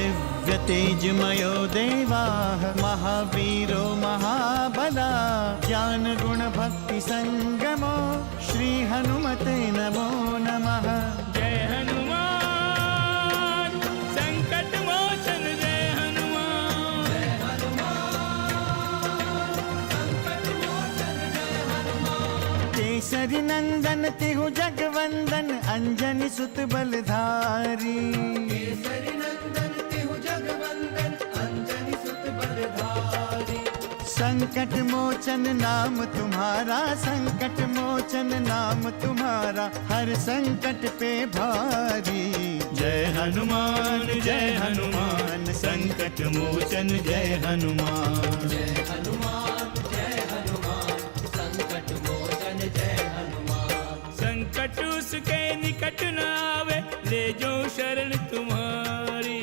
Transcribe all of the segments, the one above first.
दिव्य तेजमयो देवाः महावीरो महाबला ज्ञान गुण भक्ति संगमो श्री हनुमते नमो नमः। जय हनुमान संकट मोचन जय हनुमान। जय हनुमान संकट मोचन जय हनुमान। केसरी नंदन तिहु जगवंदन अंजनी सुत बलधारी। केसरी नंदन तिहु जगवंदन अंजनी सुत बलधारी। संकट मोचन नाम तुम्हारा संकट मोचन नाम तुम्हारा हर संकट पे भारी। जय हनुमान संकट मोचन जय हनुमान। जय हनुमान संकट मोचन जय हनुमान। संकट उसके निकट न आवे ले जो शरण तुम्हारी।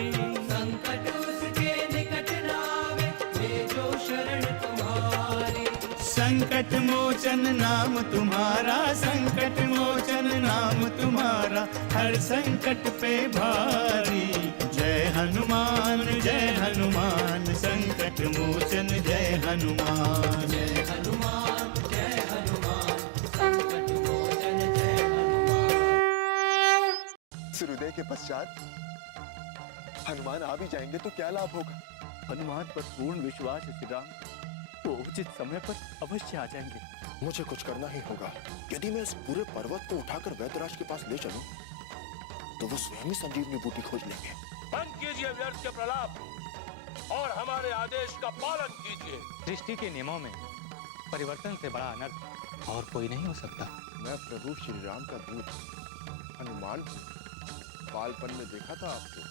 संकट उसके निकट न आवे ले जो शरण तुम्हारी। संकट मोचन नाम तुम्हारा संकट मोचन नाम तुम्हारा हर संकट पे भारी। जय हनुमान संकट मोचन जय हनुमान। जय हनुमान संकट मोचन जय हनुमान। सूर्योदय के पश्चात हनुमान आ भी जाएंगे तो क्या लाभ होगा? हनुमान पर पूर्ण विश्वास है श्री राम, वो उचित समय पर अवश्य आ जाएंगे। मुझे कुछ करना ही होगा। यदि मैं इस पूरे पर्वत को उठाकर वैद्यराज के पास ले चलूं, तो वो स्वयं ही संजीवनी बूटी खोज लेंगे। बंद कीजिए व्यर्थ के प्रलाप और हमारे आदेश का पालन कीजिए। सृष्टि के नियमों में परिवर्तन से बड़ा अनर्थ और कोई नहीं हो सकता। मैं प्रभु श्री राम का दूत हनुमान बालपन में देखा था आपको,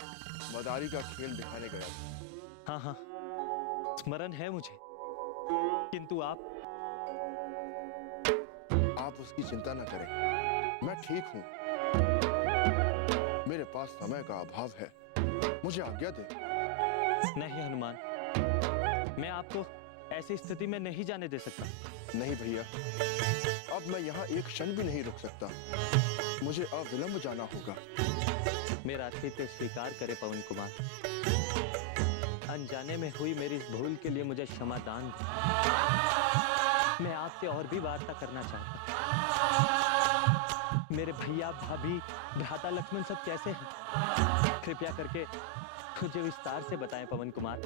मदारी का खेल दिखाने गया था। हाँ हाँ स्मरण है मुझे, किंतु आप उसकी चिंता न करें, मैं ठीक हूं। मेरे पास समय का अभाव है, मुझे आज्ञा दे। नहीं हनुमान, मैं आपको ऐसी स्थिति में नहीं जाने दे सकता। नहीं भैया, अब मैं यहाँ एक क्षण भी नहीं रुक सकता, मुझे अविलंब जाना होगा। मेरा आतिथ्य स्वीकार करे पवन कुमार। अनजाने में हुई मेरी इस भूल के लिए मुझे क्षमा दान दे। मैं आपसे और भी वार्ता करना चाहता हूँ। मेरे भैया भाभी भ्राता लक्ष्मण सब कैसे हैं? कृपया करके मुझे विस्तार से बताएं पवन कुमार।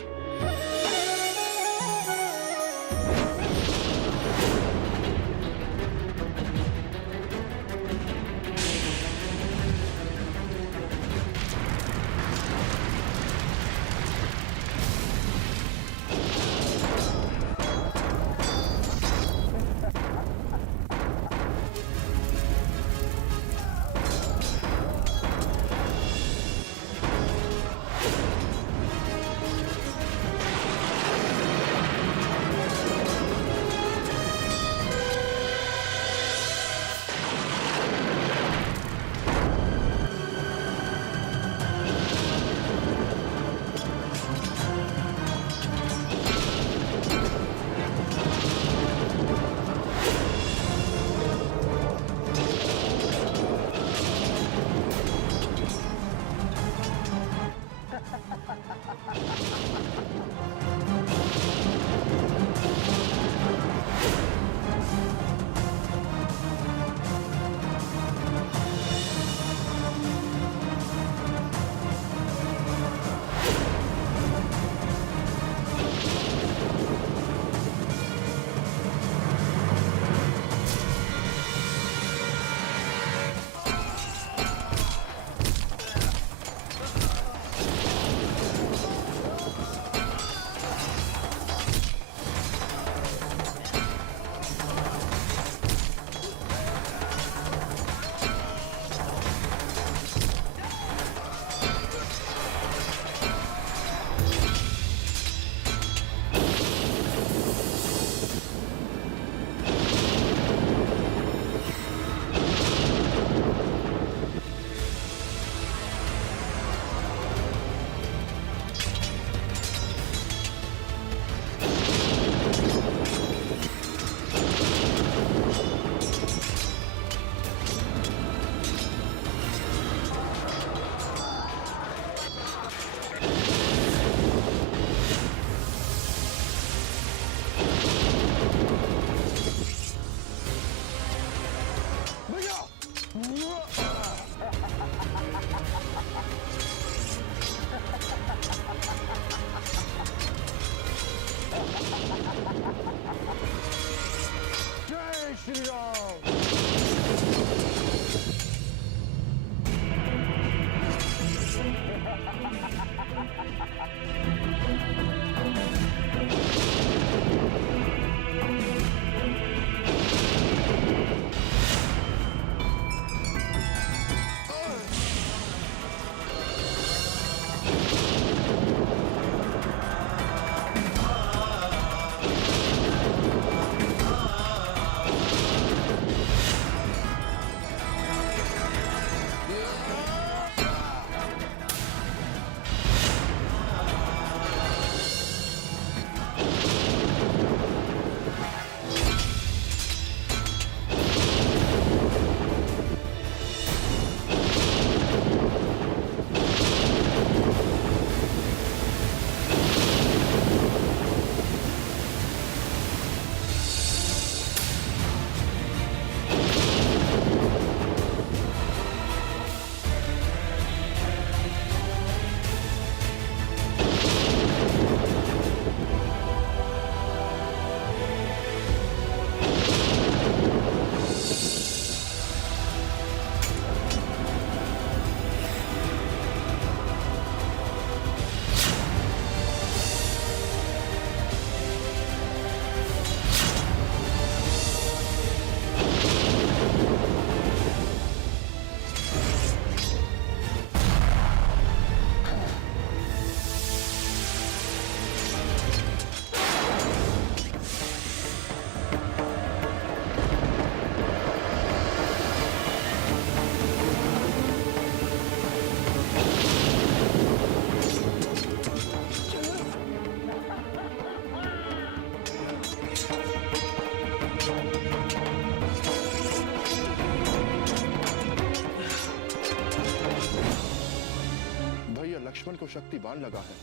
शक्तिबाण लगा है।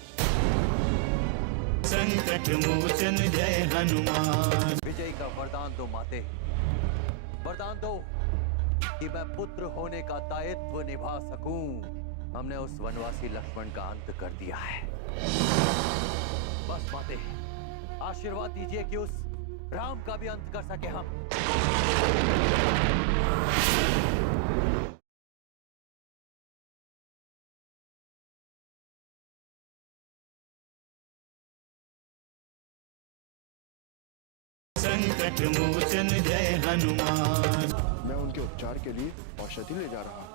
संकट मोचन जय हनुमान। विजय का वरदान दो माते, वरदान दो कि मैं पुत्र होने का दायित्व निभा सकूं। हमने उस वनवासी लक्ष्मण का अंत कर दिया है। बस माते, आशीर्वाद दीजिए कि उस राम का भी अंत कर सके हम। संकट मोचन जय हनुमान। मैं उनके उपचार के लिए औषधि ले जा रहा हूँ।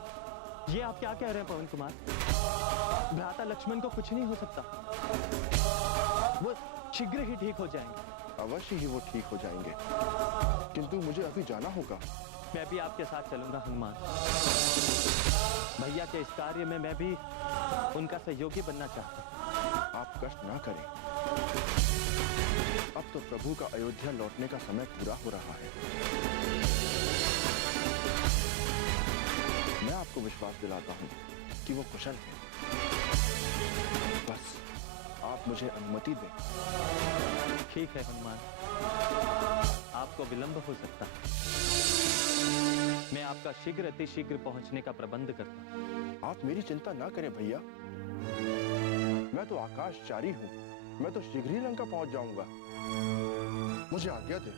ये आप क्या कह रहे हैं पवन कुमार? भ्राता लक्ष्मण को कुछ नहीं हो सकता, वो शीघ्र ही ठीक हो जाएंगे। अवश्य ही वो ठीक हो जाएंगे, किंतु मुझे अभी जाना होगा। मैं भी आपके साथ चलूंगा हनुमान। भैया के इस कार्य में मैं भी उनका सहयोगी बनना चाहता हूँ। आप कष्ट ना करें, अब तो प्रभु का अयोध्या लौटने का समय पूरा हो रहा है। मैं आपको विश्वास दिलाता हूं कि वो कुशल है। बस आप मुझे अनुमति दें। ठीक है हनुमान, आपको विलंब हो सकता है, मैं आपका शीघ्र अति शीघ्र पहुंचने का प्रबंध करता हूं। आप मेरी चिंता ना करें भैया, मैं तो आकाशचारी हूं, मैं तो शीघ्र ही लंका पहुंच जाऊंगा। मुझे आज्ञा दे।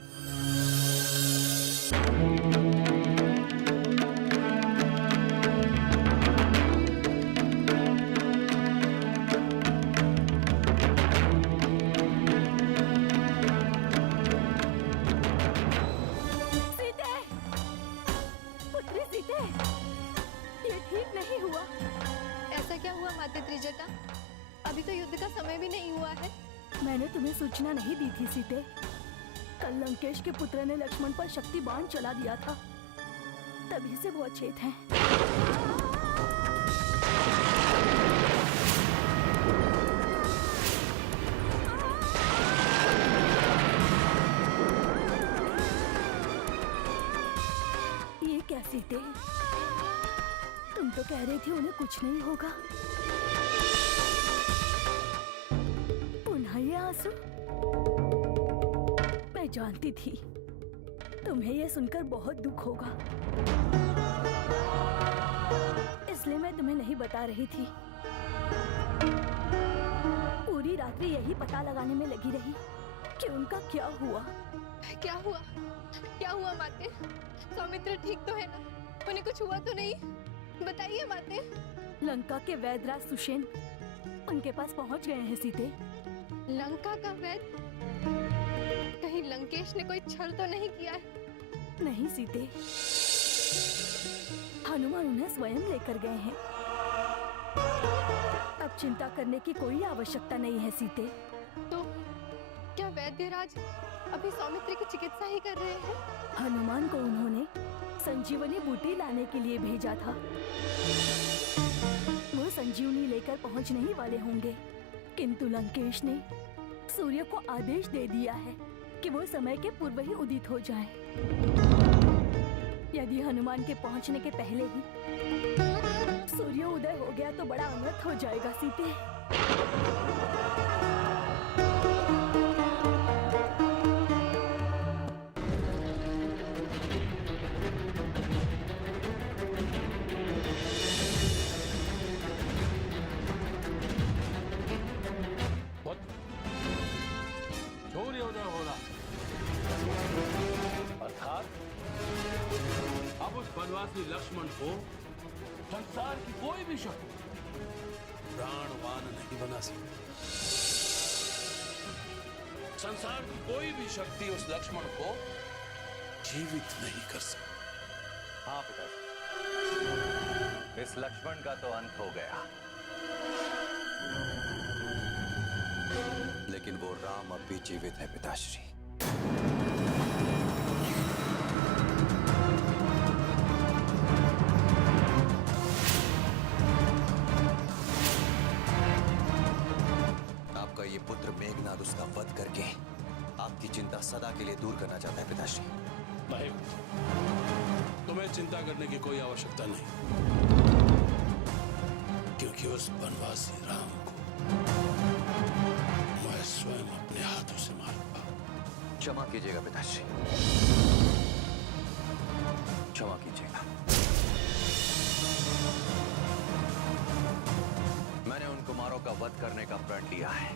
सीते, पुत्री सीते, ये ठीक नहीं हुआ। ऐसा क्या हुआ माते त्रिजटा? अभी तो युद्ध का समय भी नहीं हुआ है। मैंने तुम्हें सूचना नहीं दी थी सीते। कल लंकेश के पुत्र ने लक्ष्मण पर शक्ति बाण चला दिया था, तभी से वो अचेत हैं। ये क्या सीते, तुम तो कह रही थी उन्हें कुछ नहीं होगा, पुनः ये आंसू। मैं जानती थी तुम्हें यह सुनकर बहुत दुख होगा, इसलिए मैं तुम्हें नहीं बता रही थी। पूरी रात्रि यही पता लगाने में लगी रही कि उनका क्या हुआ। क्या हुआ? क्या हुआ माते? सौमित्र ठीक तो है ना? उन्हें कुछ हुआ तो नहीं? बताइए माते। लंका के वैद्यराज सुषेण उनके पास पहुंच गए हैं सीते। लंका का वैद्य? कहीं लंकेश ने कोई छल तो नहीं किया है? नहीं सीते, हनुमान उन्हें स्वयं लेकर गए हैं। अब चिंता करने की कोई आवश्यकता नहीं है सीते। तो क्या वैद्यराज अभी सौमित्र की चिकित्सा ही कर रहे हैं? हनुमान को उन्होंने संजीवनी बूटी लाने के लिए भेजा था। वो संजीवनी लेकर पहुंचने ही वाले होंगे, किंतु लंकेश ने सूर्य को आदेश दे दिया है कि वो समय के पूर्व ही उदित हो जाए। यदि हनुमान के पहुंचने के पहले ही सूर्य उदय हो गया तो बड़ा अनर्थ हो जाएगा सीते। सूर्योदय होना अर्थात अब उस वनवासी लक्ष्मण को संसार की कोई भी शक्ति प्राणवान नहीं बना सकती। संसार की कोई भी शक्ति उस लक्ष्मण को जीवित नहीं कर सकती। हाँ पिताजी, इस लक्ष्मण का तो अंत हो गया, लेकिन वो राम अब भी जीवित है पिताश्री। आपका ये पुत्र मेघनाद उसका वध करके आपकी चिंता सदा के लिए दूर करना चाहता है पिताश्री। महेंद्र, तुम्हें चिंता करने की कोई आवश्यकता नहीं, क्योंकि उस वनवासी राम को मैं स्वयं अपने हाथों से मारूंगा। क्षमा कीजिएगा पिताश्री, क्षमा कीजिएगा। मैंने उन कुमारों का वध करने का प्रण लिया है।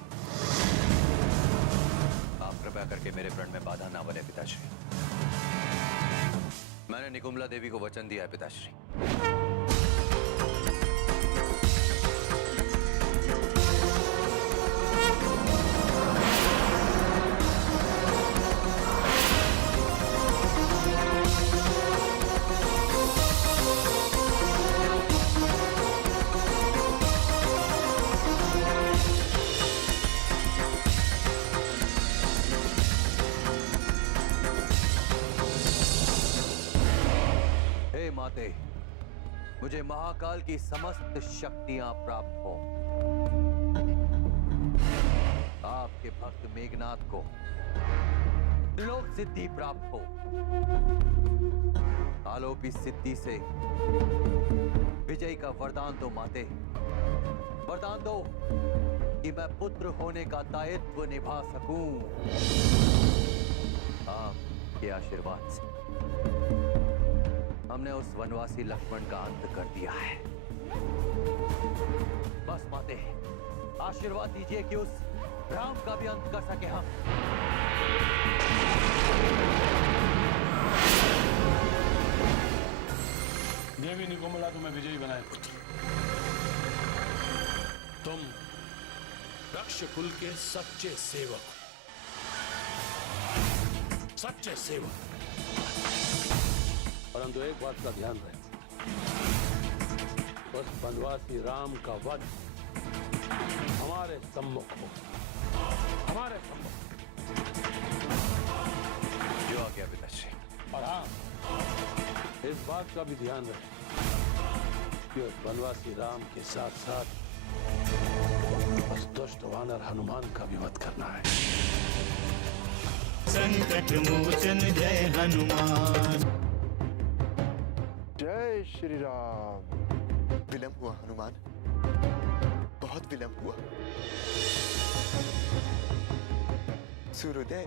आप कृपया करके मेरे प्रण में बाधा ना बने पिताश्री। मैंने निकुंबला देवी को वचन दिया है पिताश्री। मुझे महाकाल की समस्त शक्तियां प्राप्त हो। आपके भक्त मेघनाथ को लोक सिद्धि प्राप्त हो। आलोपी सिद्धि से विजय का वरदान दो माते। वरदान दो कि मैं पुत्र होने का दायित्व निभा सकूं। आपके आशीर्वाद से हमने उस वनवासी लक्ष्मण का अंत कर दिया है। बस माते, आशीर्वाद दीजिए कि उस राम का भी अंत कर सके हम। देवी निकुंबला तुम्हें विजयी बनाए पुत्र। तुम दक्ष कुल के सच्चे सेवक हो। सच्चे सेवक। परंतु एक बात का ध्यान रहे, उस वनवासी राम का वध हमारे सम्मुख हो। हमारे सम्मुख। जो आ गया पिताश्री। और हाँ, इस बात का भी ध्यान रहे कि उस वनवासी राम के साथ साथ उस दुष्ट वानर हनुमान का भी वध करना है। संकट मोचन जय हनुमान। जय श्री राम। विलंब हुआ हनुमान, बहुत विलंब हुआ। सूर्योदय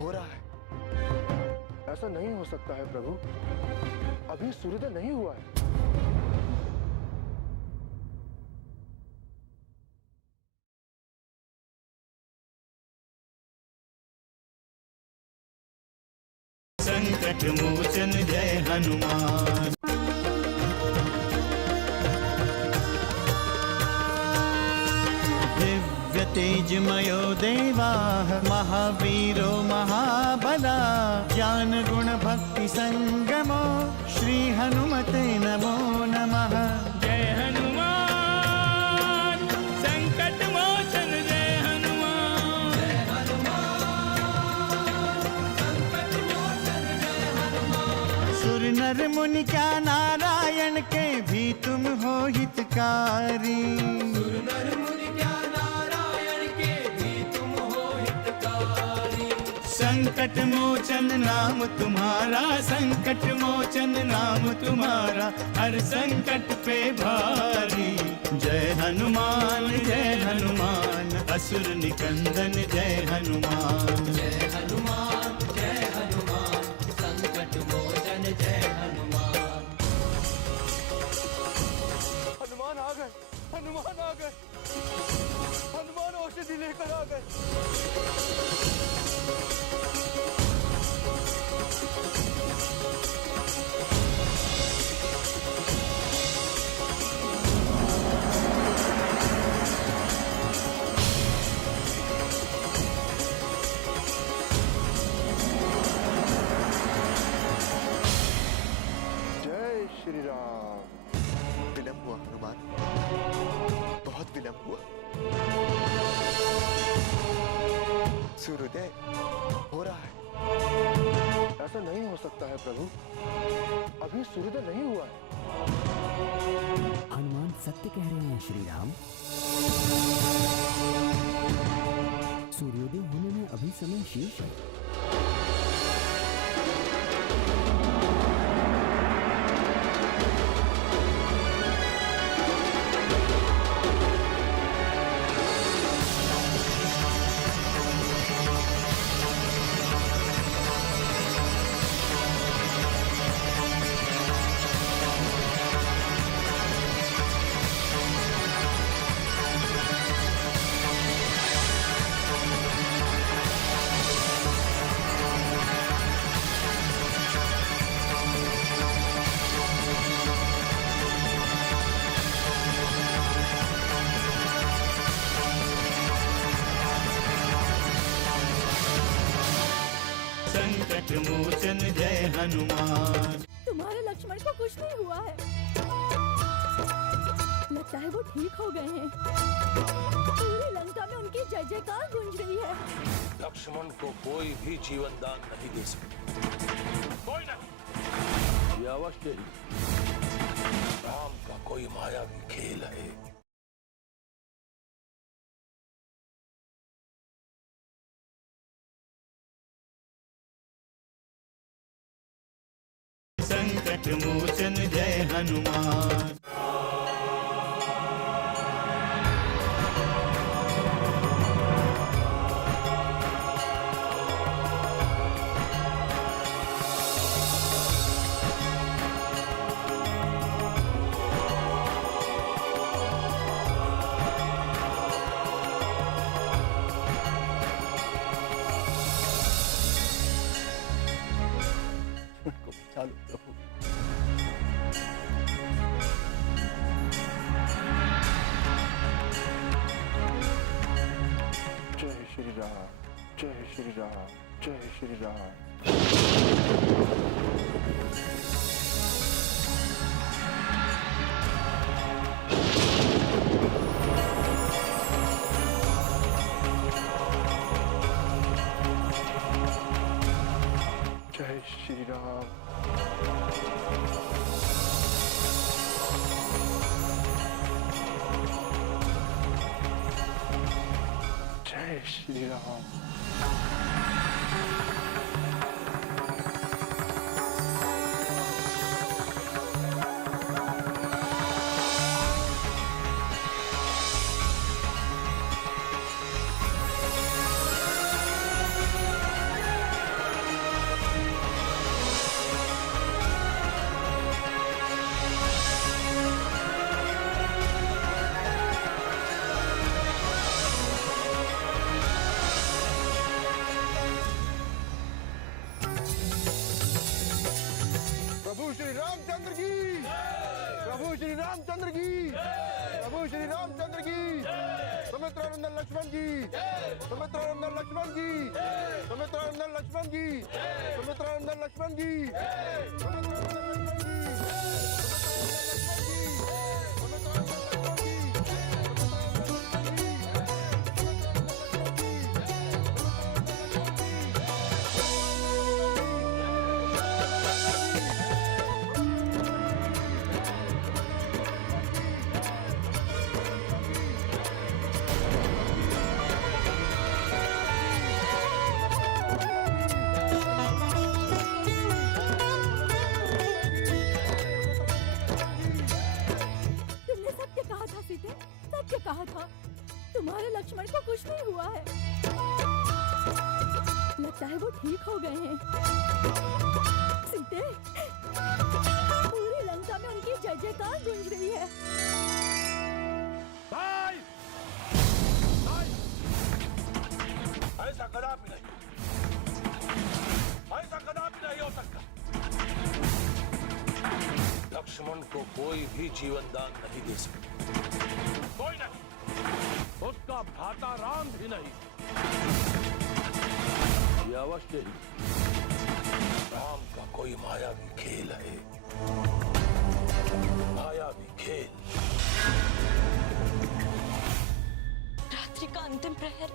हो रहा है। ऐसा नहीं हो सकता है प्रभु, अभी सूर्योदय नहीं हुआ है। संकट मोचन जय हनुमान। दिव्य तेजमयो देवाः महावीरो महाबला ज्ञान गुण भक्ति संगमो श्री हनुमते नमो नमः। जय हनुमान संकट मोचन जय हनुमान। जय हनुमान संकट मोचन जय हनुमान। सुर नर मुनि क्या नारायण के भी तुम हो हितकारी। सुर नर मुनि क्या नारायण के भी तुम हो हितकारी। संकट मोचन नाम तुम्हारा, संकट मोचन नाम तुम्हारा, हर संकट पे भारी। जय हनुमान असुर निकंदन जय हनुमान। जय हनुमान संकट मोचन जय हनुमान। हनुमान आ गए, हनुमान आ गए, हनुमान औषधि लेकर आ गए। जय श्री राम। विलंब हुआ हनुमान, बहुत विलंब हुआ। सूर्योदय हो रहा है। ऐसा नहीं हो सकता है प्रभु, अभी सूर्योदय नहीं हुआ है। हनुमान सत्य कह रहे हैं श्री राम। सूर्योदय होने में अभी समय शेष है। संकट मोचन जय हनुमान। तुम्हारे लक्ष्मण को कुछ नहीं हुआ है, लगता है वो ठीक हो गए हैं। पूरी लंका में उनकी जय जयकार गूंज रही है। लक्ष्मण को कोई भी जीवन दान नहीं दे सकता, कोई नहीं। ये अवश्य ही राम का कोई मायावी खेल है। संकट मोचन जय हनुमान। को बचा लो प्रभु। जय श्री राम, जय श्री राम, जय श्री राम। जय श्री राम। जय श्री राम। प्रभु श्री रामचंद्र की, प्रभु श्री रामचंद्र की, प्रभु श्री रामचंद्र की, सुमित्रानंदन लक्ष्मण की, सुमित्रानंदन लक्ष्मण की, सुमित्रानंदन लक्ष्मण की, सुमित्रानंदन लक्ष्मण की, सुमित्रानंदन लक्ष्मण की। सत्य कहा था, तुम्हारे लक्ष्मण को कुछ नहीं हुआ है, लगता है वो ठीक हो गए हैं। सीते, पूरी लंका में उनकी जय जयकार गूंज रही है। भाई, भाई, ऐसा कदापि नहीं, ऐसा कदापि नहीं हो सकता। लक्ष्मण को कोई भी जीवन दान नहीं दे सकता, कोई नहीं, उसका भ्राता राम भी नहीं। ये अवश्य ही राम का कोई मायावी खेल है, मायावी खेल। रात्रि का अंतिम प्रहर,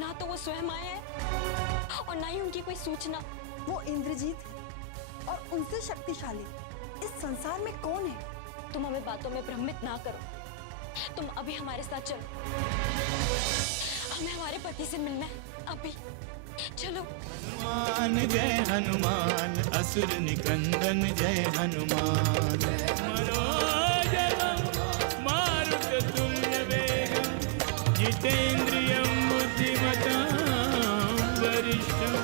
ना तो वो स्वयं आए हैं और ना ही उनकी कोई सूचना। वो इंद्रजीत और उनसे शक्तिशाली इस संसार में कौन है? तुम हमें बातों में भ्रमित ना करो, तुम अभी हमारे साथ चलो, हमें हमारे पति से मिलना है अभी, चलो। हनुमान जय हनुमान, असुर निकंदन जय हनुमान। मनोजवं मारुततुल्य वेगं, जितेन्द्रियं बुद्धिमतां वरिष्ठं,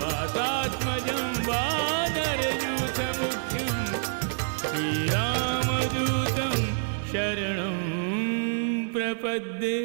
वातात्मजं वानरयूथमुख्यं, श्रीरामदूतं शरणं प्रपद्ये।